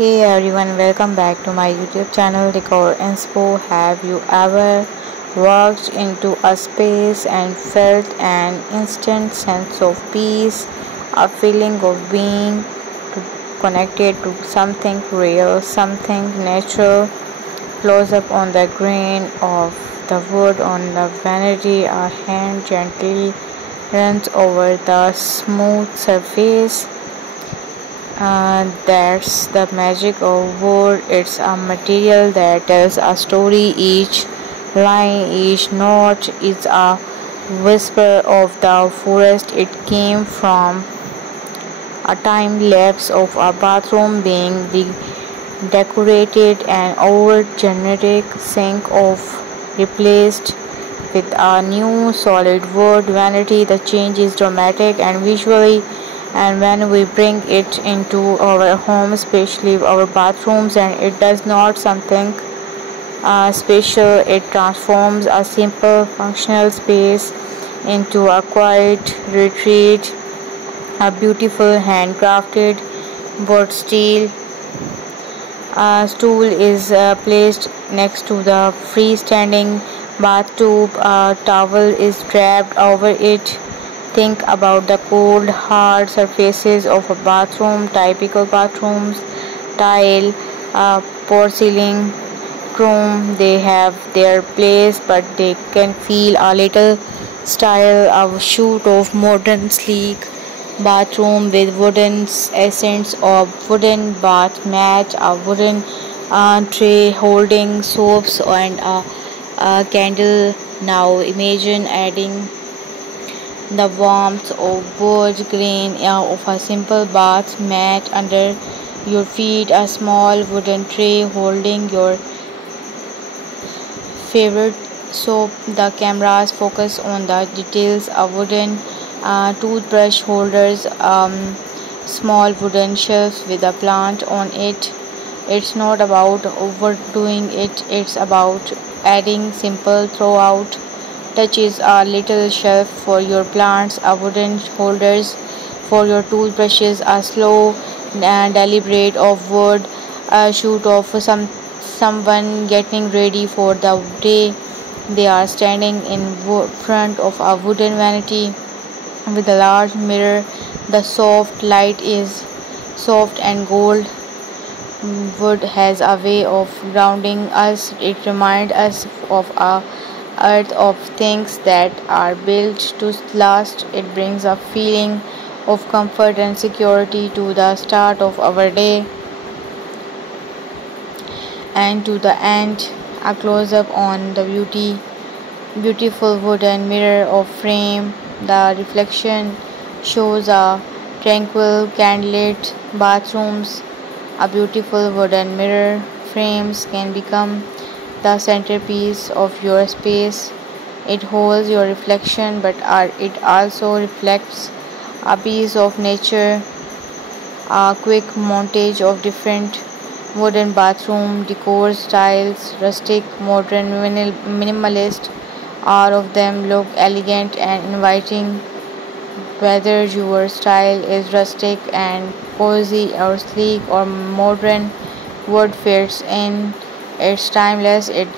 Hey everyone, welcome back to my YouTube channel Decor Inspo. Have you ever walked into a space and felt an instant sense of peace, a feeling of being connected to something real, something natural? Close up on the grain of the wood on the vanity, a hand gently runs over the smooth surface. That's the magic of wood. It's a material that tells a story. Each line, each note is a whisper of the forest. It came from a time lapse of a bathroom being decorated and old generic sink of replaced with a new solid wood vanity. The change is dramatic and visually, and when we bring it into our home, especially our bathrooms, and it does not something special. It transforms a simple functional space into a quiet retreat. A beautiful handcrafted wood steel stool is placed next to the freestanding bathtub. A towel is draped over it. Think about the cold, hard surfaces of a bathroom. Typical bathrooms, tile, porcelain, chrome, they have their place, but they can feel a little style. A shoot of modern, sleek bathroom with wooden essence of wooden bath mat, a wooden tray holding soaps and a candle. Now imagine adding the warmth of wood grain of a simple bath mat under your feet, a small wooden tray holding your favorite soap. The cameras focus on the details, a wooden toothbrush holders, small wooden shelf with a plant on it. It's not about overdoing it, it's about adding simple throughout touches, a little shelf for your plants, a wooden holders for your toothbrushes, a slow and deliberate of wood, a shoot of someone getting ready for the day. They are standing in front of a wooden vanity with a large mirror. The soft light is soft and gold. Wood has a way of grounding us. It reminds us of a earth, of things that are built to last. It brings a feeling of comfort and security to the start of our day and to the end. A close up on the beautiful wooden mirror of frame. The reflection shows a tranquil candlelit bathrooms. A beautiful wooden mirror frames can become the centerpiece of your space. It holds your reflection, but it also reflects a piece of nature. A quick montage of different wooden bathroom decor styles, rustic, modern, minimalist. All of them look elegant and inviting. Whether your style is rustic and cozy or sleek or modern, wood fits in. It's timeless. It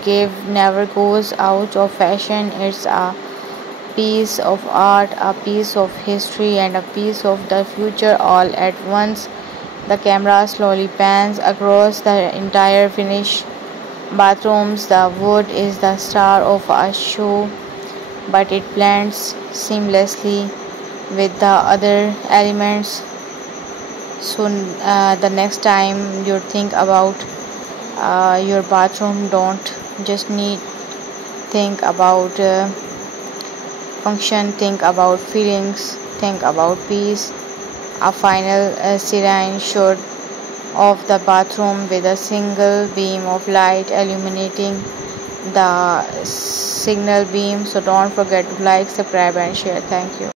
never goes out of fashion. It's a piece of art, a piece of history, and a piece of the future all at once. The camera slowly pans across the entire finished bathrooms. The wood is the star of a show, but it blends seamlessly with the other elements. So the next time you think about your bathroom, don't just think about function, think about feelings, think about peace. A final serene shot of the bathroom with a single beam of light illuminating the signal beam. So don't forget to like, subscribe and share. Thank you.